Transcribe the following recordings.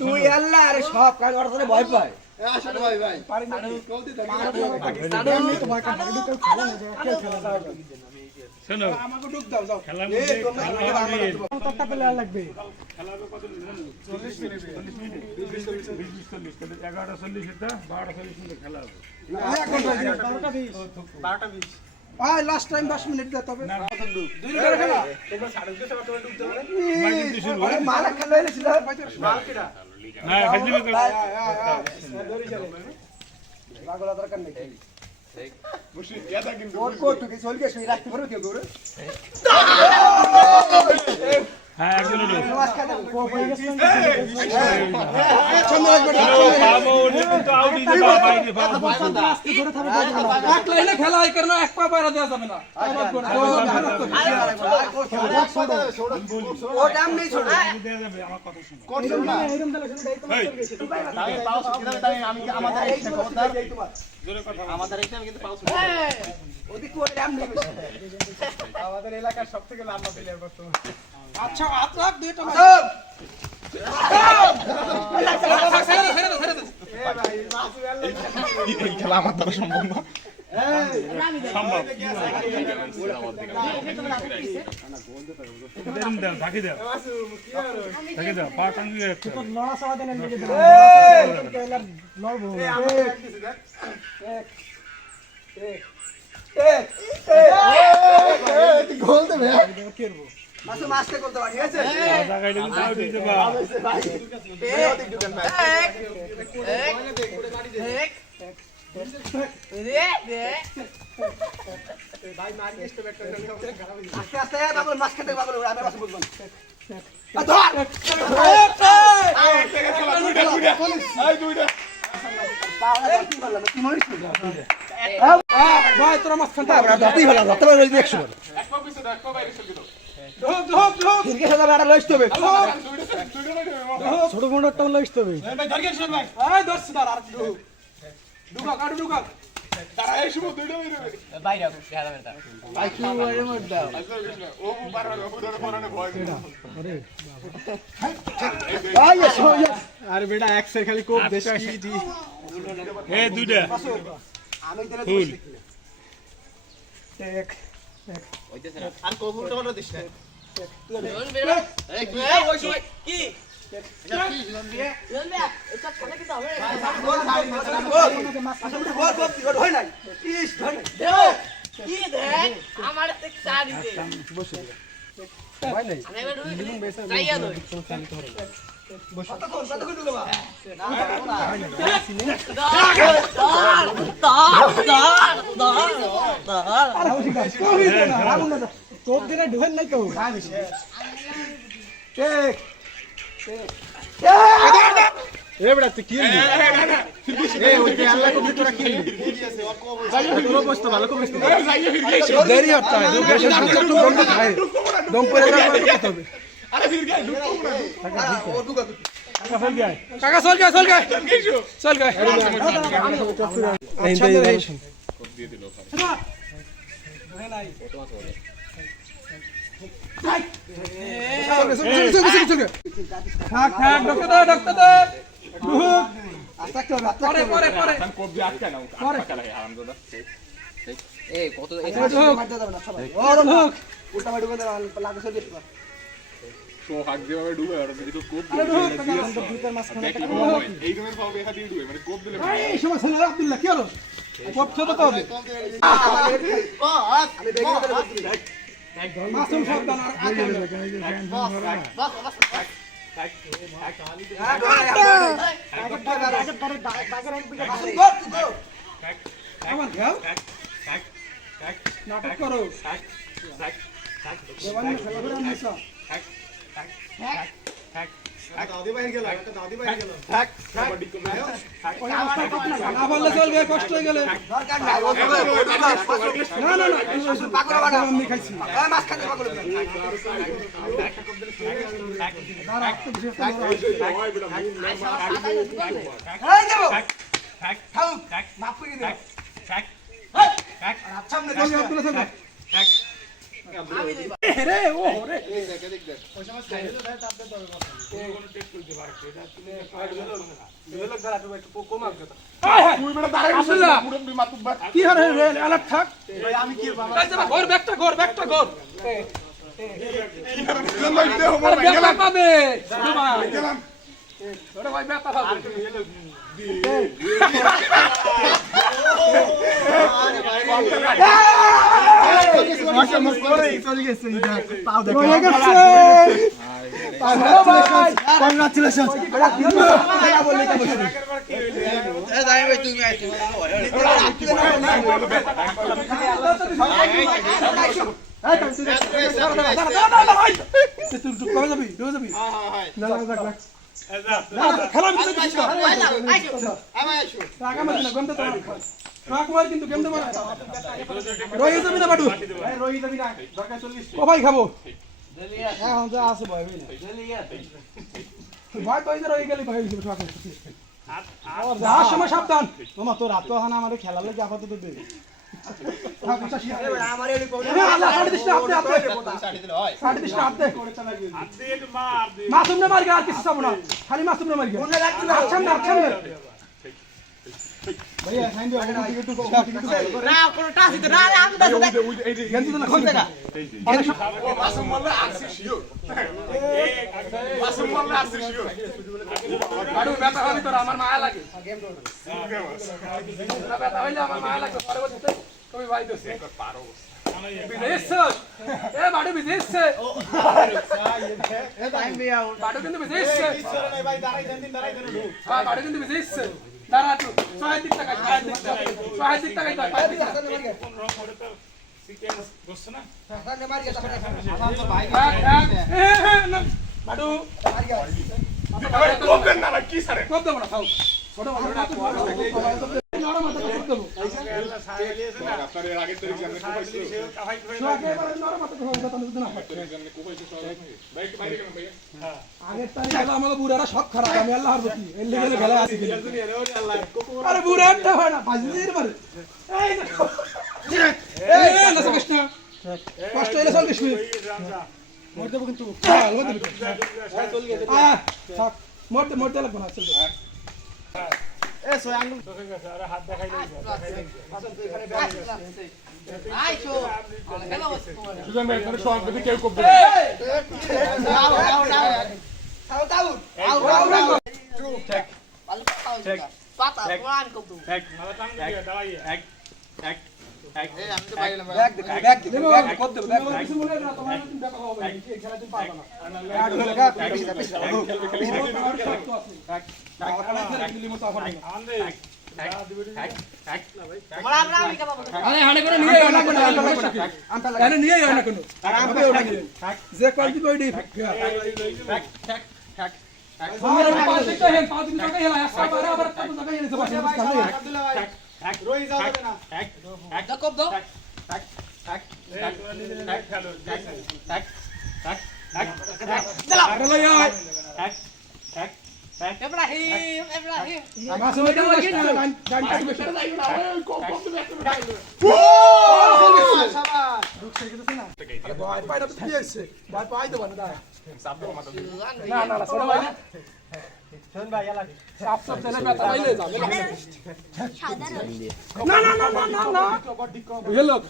তুই আল্লাহ আরে সব কাজ করতে ভয় পায় লাগবে 11:40 খেলা হবে লাস্ট টাইম 10 মিনিট দে তবে না দুই লিটার খেলা তোমরা 2:30 সময় তোমরা ডুব দাও আরে মাল খেলা হইছিল মাল কিডা না হাজির করে দড়ি চলে লাগলা দরকার নেই ঠিক মুশি এটা কিন্তু ওর কো তুই চল গে শুই রাখতে পারো কি করে হ্যাঁ একজন লোক মাছ খাবে কো হয়ে গেছে বাবা ওনে তো আউট দিতে পারবে আজকে ধরে থাকবে এক লাইনে খেলা হয় কেন এক পা বাইরে দেওয়া যাবে না ও দাম নেই ছোড় দেয়া যাবে আমার কথা শুনো কোন না এরকম দলে শুনে তাই পাউস কিভাবে তাই আমি আমাদের এই খবরদার জোরে কথা আমাদের এখানে আমি কিন্তু পাউস ওদিকে ওর দাম নেই আমাদের এলাকার সবথেকে লম্বা প্লেয়ার বর্তমানে আচ্ছা হাত রাখ দুইটা মাছ এই খেলা আমার দ্বারা সম্ভব না সম্ভব দেন দেন থাকি দাও থাকি দাও পা টাঙ্গি রাখতে লড়া সওয়া দেন নিয়ে দেন লড়বো গোল দেবে কেরবো মাসে মাসতে করতে পারি ঠিক আছে জায়গায় কিন্তু আউট দিতে বা ভাই মার গেস্ট ব্যাট করে আস্তে আস্তে বাবু মাছ খেতে বাবু আমি মাছ বুঝবো ভাই তোরা মাছ খান্তা ধরতেই ভালো ধরতে পারবে 100 ছোট মোটরটা লইতে হবে ভাই ধরকেন শুন ভাই এই ধরছি দাঁড়া আর ঢুকা কাটু ঢুকা তারা এই সময় দুইটা বাইরে খেলা যাবে না ভাই কি বাইরে মত দাও ও বারবার ও ধরে পরানে ভয় আরে আই আরে বেটা এক সে খালি কোপ দেশ কি দি এ দুইটা আমি দিলে দুই এক হইতেছে না আর কোপ উল্টো পাল্টা দিস না এই কি ওই সময় কি তোর দিনে ঢুকেন নাই তো এবড়া তুই কি এই ওই আল্লাহ কো তোরা কি তোরা বসতো ভালো কো বসতো দেরি হচ্ছে দম পেশা একটু বন্ধ খায় দম পরে কথা হবে আরে ফির গায় ঢুকো না ও ঢুকা কাকা চল গয়া চল গয়া এই দিয়ে দিল মাসুম সাবধান আর আগে নাটক করো চলবে কষ্ট হয়ে গেলে রে ও রে ওই সময় সাইডে তো তাপ দিতে হবে মাথা কোনো টেস্ট করতে পারছে এটা তুমি দুলক ধরা তো একটু কম আগে তো তুই বেটা দাঁড়াই আব্দুল্লাহ মুরব্বি মাতুব্বা কি হরে রে আলাপ থাক ভাই আমি কি বাবা এই যা ঘর ব্যাগটা ঘর গেলাম ভাই দেহ আরে মরে ব্যাগটা গেলাম পাবে ছোট ভাই গেলাম ছোট ভাই ব্যাগটা পাবে চলে গেছে এটা পাও দেখো কংগ্রাচুলেশনস খাবো ভয় পাই রয়ে গেলে ভয় যাওয়ার সময় সাবধান মামা তোর রাত হানা আমাদের খেলা লাগে আপাতত দে মাসুম না মার আর কিছু চাবো না খালি মাসুম না মার ভাইয়া সাইন দিও একটু না কোনো টাচ দিতে না আমি তো গেন্দি না কোন জায়গা মাসুম মোল্লা আসছে শিওর মাসুম মোল্লা আসছে শিওর আড়ু ব্যথা হলি তোর আমার মায়া লাগে ব্যথা হইলে আমার মায়া লাগে পরবর্তীতে কবি ভাই দোছে পারো বিদেশ এ বাড়ি বিদেশ এ টাইম দিয়া বাড়ি কিন্তু বিদেশ নাই ভাই দাঁড়াই দেন হ্যাঁ বাড়ি কিন্তু বিদেশ দাঁড়া তুই 6 দিক টাকা 6 দিক টাকা 5 দিক টাকা সিকোয়েন্স বসছ না আমার তো ভাই বাড়ু আরে কোপেন না কি সারে কব দেব না খাও ছোট বড় নরম মাথা কব দেব আপনার এর আগে তো এক্সামে কোপাইছিল নরম মাথা কব দেব না এক্সামে কোপাইছিল ভাই একটু বাইরে গেলাম ভাইয়া আগের তারিখ হলো আমাকে বুড়ারা সব খারাপ আমি আল্লাহর প্রতি এর লেগে খেলা আছে আরে বুড়াটা হয় না বাজির মারে এই দেখো এই না কৃষ্ণ কষ্ট হইলে চল কৃষ্ণ মোর দেব কিন্তু চল ওদের চল গেছে থাক মরতে লাগবে না চল এ সোয় আঙ্গুল আরে হাত দেখাই দিই আইছো খেলা বসে সুজন ভাই এখানে সব যদি কেউ কোপ পাতা কোরআন কব মালা টান দিয়ে দাঁড়াইয়ে দেব কত দেব দেব কিছু বলে না তোমার তুমি দেখা হবে এই খেলা তুমি পারবে না আরে হানে করে নিয়ে আয় না কোন আরে নিয়ে আয় না কোন যে কোয়ালিটি বডি আমার পাশে তো হেন পাঁচ দিন টাকা হেলা আসা বারে আবার কত টাকা হেলে সব আব্দুল্লাহ ভাই রই যাও না একটা কব দাও আরে লই আয় ইব্রাহিম মাসুম এটা গান গান কাটবে আরে ভাই পাইটা তো ঠিক আছে ভাই পাই দেব না না না না ছোট ভাই শোন ভাই এলা সাপ সাপ তেলে ব্যথা পাইলে যাবে না না না না না না বুঝে লোক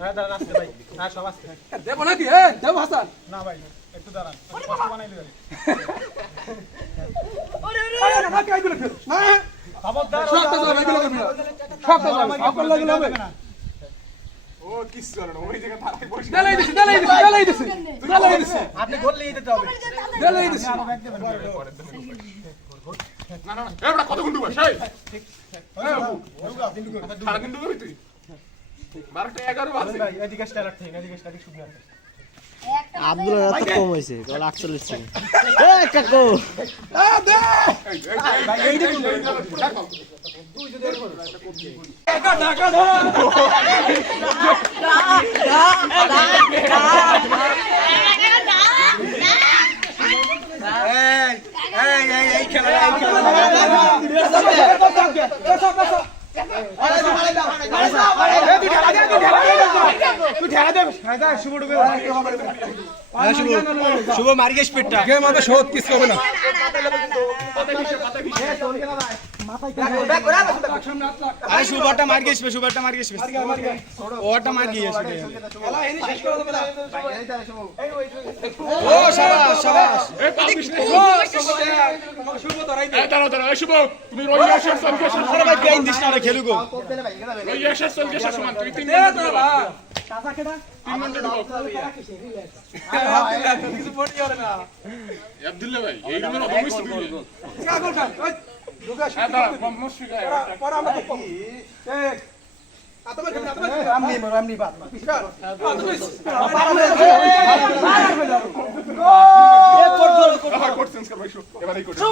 হ্যাঁ দাঁড়ান আসতে ভাই না সব আসতে দেব নাকি দেব হাসান না ভাই একটু দাঁড়ান বানাইলে আরে না কাই গুলো না খবরদার শক্ত যাবে এগুলো করবি না শক্ত যাবে সকল লাগলে হবে ও কিস করে না ওই জায়গা তারাই বসে দেলাই দিছি আপনি গোল দিতে হবে দেলাই দিছি ব্যাগ দেবেন না না এবড়া কত গুন্ডু বসে সারা দিন ডুবে তুই 12টা 11 বাজে ভাই এদিকে স্টার্ট ঠিক এদিকে স্টার্ট শুনে আছে আব্দুল্লাহ রাত কম হয়েছে গলা 48 সেকেন্ড এ কাকু দে ভাই এই দেখুন টাকা টাকা এই খেলা তুই ঠেলা দে শুভ ঢুকে শুভ মারি গেছ পেটটা গেম হবে শোধ কিছু হবে না আরে শুভটা মার গেছ শুভটা মার গেছ ওটা মার গিয়েছে ও শাবাশ শাবাশ শুভ ধরাই দে দাঁড়াও শুভ তুমি রোহিয়া শেষ চলকে আরে ভাই বেইন দিস না রে খেলু গো রোহিয়া শেষ চলকে সমান তুমি 3 মিনিট ঢুকো চাচা কেডা 3 মিনিট ঢুকো কিছু বডি করে না আব্দুল্লাহ ভাই এই গেমের অদম মিস তুমি কাগল খান ওই ঢুকা দাঁড়া মুশফিক পড়া আমরা তো এক আমনি বাদ করছেন ভাই এবারে করছেন